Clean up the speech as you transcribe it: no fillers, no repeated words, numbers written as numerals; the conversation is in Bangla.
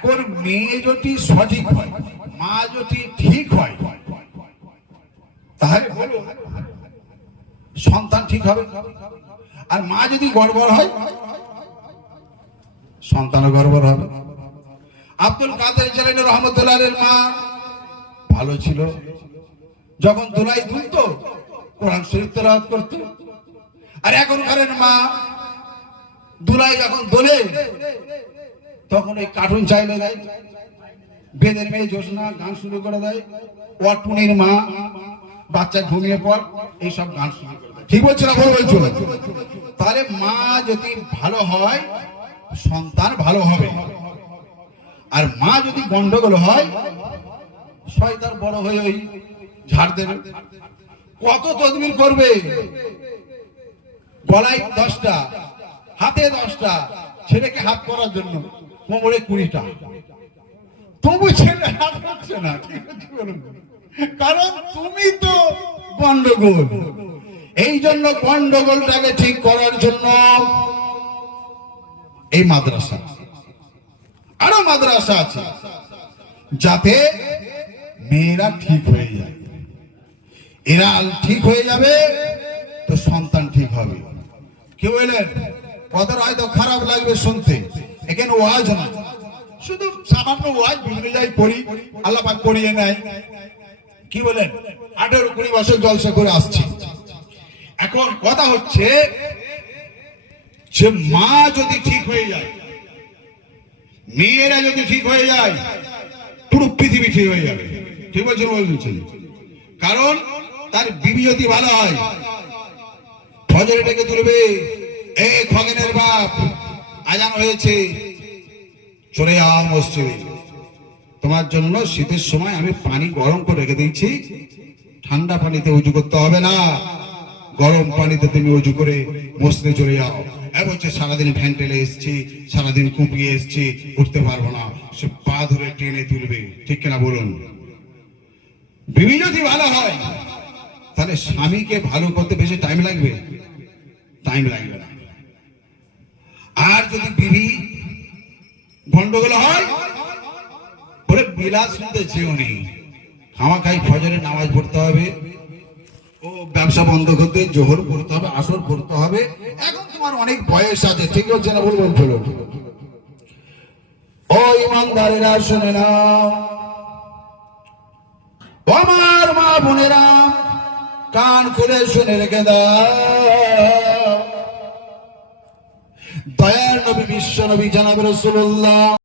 এখন মেয়ে যদি সঠিক হয়, মা যদি ঠিক হয়, তাহলে বলো সন্তান ঠিক হবে। আর মা যদি গড়বড় হয়, সন্তানও গড়বড় হবে। আব্দুল কাদের জিলানী রহমতুল্লাহ আলাইহির মা ভালো ছিল, যখন দোলাই তুলতো কোরআন শরীফ তেলাওয়াত করতো। আর এখনকার মা দোলাই যখন দোলে তখন এই কার্টুন চাইলে দেয়, বেদের মেয়ে জোসনা গান শুরু করে দেয়, ওয়াটুনির মা বাচ্চা ঘুমিয়ে পড় এইসব গান শুরু করে দেয়। ঠিক বলছে না ভুল বলছো? তাহলে মা যদি ভালো হয় সন্তান ভালো হবে, আর মা যদি গন্ডগোল হয় শয়তান বড় হয়ে ওই ঝাড় দেবে। কত তদবির করবে, গলায় 10টা, হাতে 10টা, ছেলেকে হাত করার জন্য কোমরে 20টা, তবু ছেলে হাত করছে না। কারণ তুমি তো গন্ডগোল। এই জন্য গন্ডগোলটাকে ঠিক করার জন্য এই মাদ্রাসা, আরো মাদ্রাসা আছে, যাতে মেয়েরা ঠিক হয়ে যায়। এরা ঠিক হয়ে যাবে তো সন্তান ঠিক হবে। কেউ এলেন, কথাটা হয়তো খারাপ লাগবে শুনতে, এখানে ওয়াজ না, শুধু সামান্য ওয়াজ বিভিন্ন জায়গায় করি, আল্লাহ পাক করিয়ে নেয়। কি বলেন, 18-20 বছর জলসা করে আসছি। এখন কথা হচ্ছে যে মা যদি ঠিক হয়ে যায়, মেয়েরা যদি ঠিক হয়ে যায়, পুরো পৃথিবী ঠিক হয়ে যাবে। ঠিক বলছেন? কারণ তার বিবি যদি ভালো হয়, ফজরে ডেকে তুলবে, এ খগেনের বাপ আজান হয়েছে, চলে যাও মসজিদে, তোমার জন্য শীতের সময় আমি পানি গরম করে রেখে দিয়েছি, ঠান্ডা পানিতে উজু করতে হবে না, গরম পানিতে তুমি উজু করে মসজিদে চলে যাও। বলছে সারাদিন ফ্যান টেলে এসছি, সারাদিন কুপিয়ে এসছি, উঠতে পারবো না, সে পা ধরে টেনে তুলবে। ঠিক কিনা বলুন? বিবি যদি ভালো হয় তাহলে স্বামীকে ভালো করতে বেশি টাইম লাগবে? টাইম লাগবে না। আর যদি বিবি গন্ডগোল হয়, বলে বিলাস শুনতে চেয়েও নেই, খামাখাই ফজরে নামাজ পড়তে হবে, ও ব্যবসা বন্ধ করতে জোহর পড়তে হবে, আসর পড়তে হবে। এখন তোমার অনেক বয়স আছে, ঠিক হচ্ছে না? বলবো ও ইমানদারেরা শুনে নাও, আমার মা বোনেরা কান খুলে শুনে রেখে দাও, দয়ার নবী বিশ্ব নবী জনাব রাসূলুল্লাহ